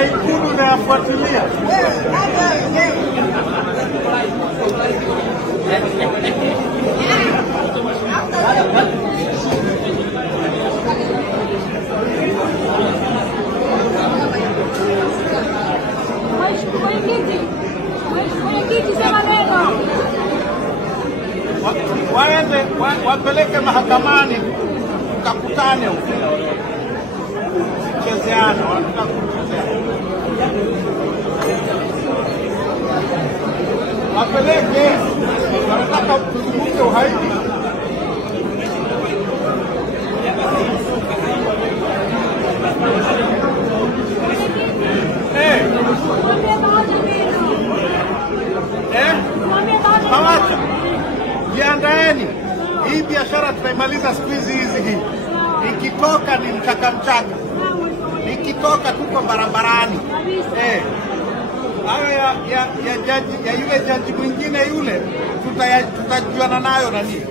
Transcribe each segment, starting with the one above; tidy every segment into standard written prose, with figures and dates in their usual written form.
na Ikulu inayafuatilia. Waende wapeleke mahakamani tukakutane huko. Chezeana wanataka kuchezea. Wapeleke wanataka kuzungumza uhaini. Hawacha. Jiandaeni. Hii biashara tunaimaliza siku hizi hii. Nikitoka ni mchaka. Nikitoka tuko barabarani. Hayo ya yule jaji mwingine yule tutajuana nayo nani.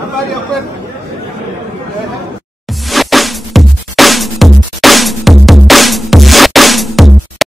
Habari ya kwetu.